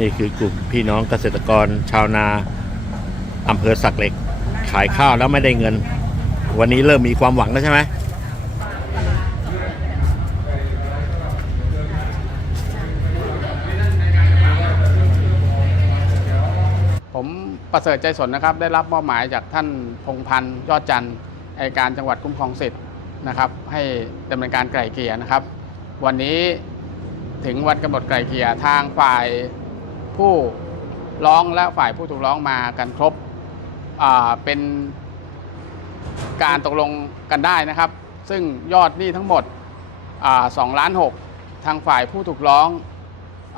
นี่คือกลุ่มพี่น้องเกษตรกรชาวนาอำเภอสักเหล็ก ขายข้าวแล้วไม่ได้เงิน วันนี้เริ่มมีความหวังแล้วใช่ไหมผมประเสริฐใจสนนะครับ ได้รับมอบหมายจากท่านพงพันธ์ยอดจันทร์อัยการจังหวัดคุ้มครองสิทธิ์นะครับ ให้ดำเนินการไกล่เกลี่ยนะครับ วันนี้ถึงวันกำหนดไกล่เกลี่ยทางฝ่าย ผู้ร้องและฝ่ายผู้ถูกร้องมากันครบเป็นการตกลงกันได้นะครับ ซึ่งยอดหนี้ทั้งหมดสองล้านหกทางฝ่ายผู้ถูกร้อง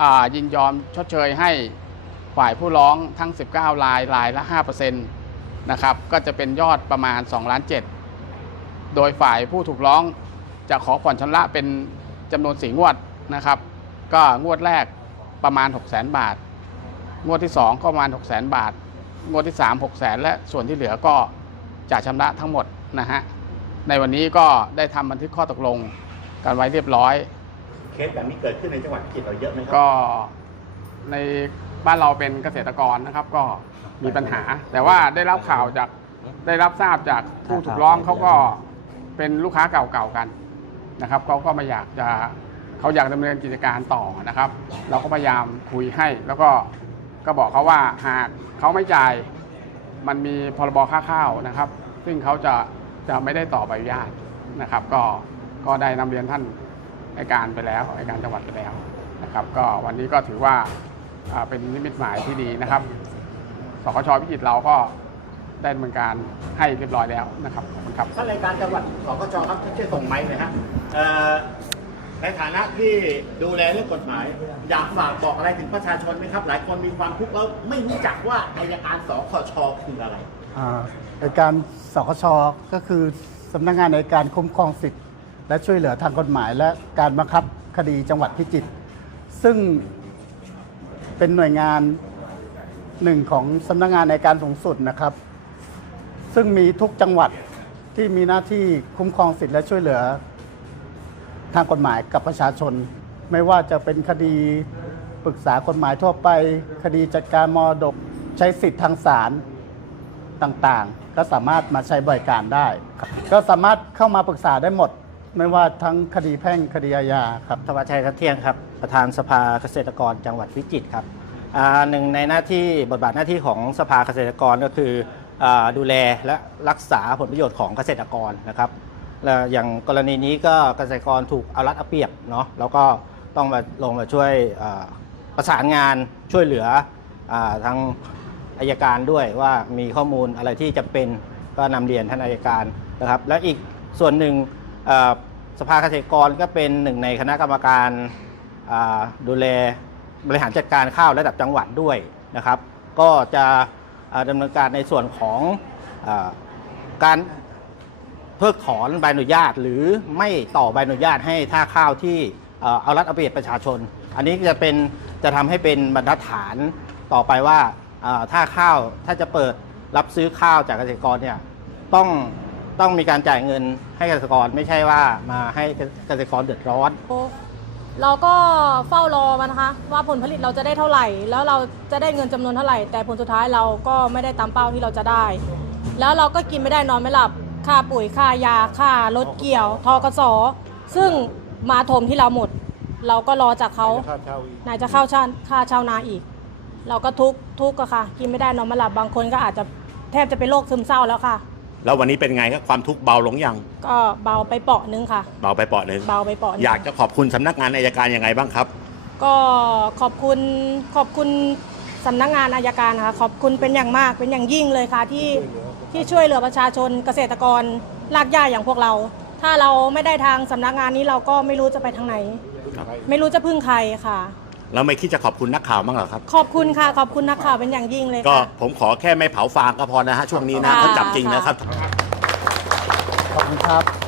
อยินยอมชดเชยให้ฝ่ายผู้ร้องทั้ง 19 รายรายละ 5%นะครับก็จะเป็นยอดประมาณ2ล้าน7โดยฝ่ายผู้ถูกร้องจะขอผ่อนชำระเป็นจำนวนสีงวดนะครับ ก็งวดแรกประมาณ 6 0 0 0 0 0 บาท งวดที่ 2 ก็ประมาณ6 0 0 0 0 0 บาท งวดที่ 3 6 0 0 0 0และส่วนที่เหลือก็จะชำระทั้งหมดนะฮะ ในวันนี้ก็ได้ทำบันทึกข้อตกลงกันไว้เรียบร้อย เคสแบบนี้เกิดขึ้นในจังหวัดพิจิตรเราเยอะไหมครัก็ในบ้านเราเป็นเกษตรกรนะครับก็มีปัญหา แต่ว่าได้รับข่าวจากได้รับทราบจากผู้ถูกร้องเขาก็เป็นลูกค้าเก่าๆกันนะครับเขาก็ไม่อยากจะเขาอยากดำเนินกิจการต่อนะครับ เราก็พยายามคุยให้แล้วก็ ก็บอกเขาว่าหากเขาไม่จ่ายมันมีพรบค่าข้าวนะครับ ซึ่งเขาจะจะไม่ได้ต่อใบอนุญาตนะครับ ก็ก็ได้นำเรียนท่านในการไปแล้วในการจังหวัดไปแล้วนะครับ ก็วันนี้ก็ถือว่าเป็นนิมิตหมายที่ดีนะครับสกชพิจิตรเราก็ได้ดำเนินการให้เรียบร้อยแล้วนะครับครับท่านรายการจังหวัดสกชครับช่วยส่งไม้หน่อยฮะเอ่อ ในฐานะที่ดูแลเรื่องกฎหมาย อยากฝากบอกอะไรถึงประชาชนไหมครับ หลายคนมีความทุกข์แล้วไม่รู้จักว่าอายการสคชคืออะไรอ่าในการสคชก็คือสำนักงานในการคุ้มครองสิทธิ์และช่วยเหลือทางกฎหมาย และการบังคับคดีจังหวัดพิจิตรซึ่งเป็นหน่วยงานหนึ่งของสำนักงานในการสูงสุดนะครับ ซึ่งมีทุกจังหวัดที่มีหน้าที่คุ้มครองสิทธิ์และช่วยเหลือ ทางกฎหมายกับประชาชน ไม่ว่าจะเป็นคดีปรึกษากฎหมายทั่วไป คดีจัดการมรดกใช้สิทธิ์ทางศาลต่างๆ ก็สามารถมาใช้บริการได้ครับก็สามารถเข้ามาปรึกษาได้หมด ไม่ว่าทั้งคดีแพ่งคดีอาญาครับ ธวัชชัยทัดเที่ยงครับ ประธานสภาเกษตรกรจังหวัดพิจิตรครับอ่าหนึ่งในหน้าที่บทบาทหน้าที่ของสภาเกษตรกรก็คืออาดูแลและรักษาผลประโยชน์ของเกษตรกรนะครับ และอย่างกรณีนี้ก็เกษตรกรถูกเอารัดเอาเปรียบเนาะแล้วก็ต้องมาลงมาช่วยอ่าประสานงานช่วยเหลืออาทางอายการด้วยว่ามีข้อมูลอะไรที่จำเป็นก็นำเรียนท่านอายการนะครับ และอีกส่วนหนึ่งอ่าสภาเกษตรกรก็เป็นหนึ่งในคณะกรรมการอ่าดูแลบริหารจัดการข้าวระดับจังหวัดด้วยนะครับ ก็จะอ่าดำเนินการในส่วนของอาการ เพิกถอนใบอนุญาต หรือไม่ต่อใบอนุญาตให้ท่าข้าวที่เอารัดเอาเปรียบประชาชน อันนี้จะเป็นจะทำให้เป็นบรรทัดฐานต่อไปว่าท่าข้าวถ้าจะเปิดรับซื้อข้าวจากเกษตรกรเนี่ยต้องต้องมีการจ่ายเงินให้เกษตรกรไม่ใช่ว่ามาให้เกษตรกรเดือดร้อนเราก็เฝ้ารอมันนะคะว่าผลผลิตเราจะได้เท่าไหร่ แล้วเราจะได้เงินจำนวนเท่าไหร่ แต่ผลสุดท้ายเราก็ไม่ได้ตามเป้าที่เราจะได้ แล้วเราก็กินไม่ได้นอนไม่หลับ ค่าปุ๋ยค่ายาค่ารถเกี่ยวทกสซึ่งมาถมที่เราหมด เราก็รอจากเขาไหนจะเข้าชาค่าชาวนาอีก เราก็ทุกข์ทุกข์อะค่ะ กินไม่ได้นอนไม่หลับบางคนก็อาจจะแทบจะเป็นโรคซึมเศร้าแล้วค่ะ แล้ววันนี้เป็นไงครับความทุกข์เบาลงยังก็เบาไปเปาะนึงค่ะ เบาไปเปราะหนึ่งเบาไปเปาะนึงอยากจะขอบคุณสำนักงานอายการยังไงบ้างครับ ก็ขอบคุณขอบคุณสำนักงานอายการค่ะ ขอบคุณเป็นอย่างมากเป็นอย่างยิ่งเลยค่ะที่ ที่ช่วยเหลือประชาชนเกษตรกรลากย่าอย่างพวกเรา ถ้าเราไม่ได้ทางสำนักงานนี้เราก็ไม่รู้จะไปทางไหน ครับไม่รู้จะพึ่งใครค่ะ แล้วไม่คิดจะขอบคุณนักข่าวบ้างเหรอครับ ขอบคุณค่ะ ขอบคุณนักข่าวเป็นอย่างยิ่งเลยก็ค่ะ ผมขอแค่ไม่เผาฟางก็พอนะฮะช่วงนี้นะค่ะเขาจับจริงนะครับ ขอบคุณครับ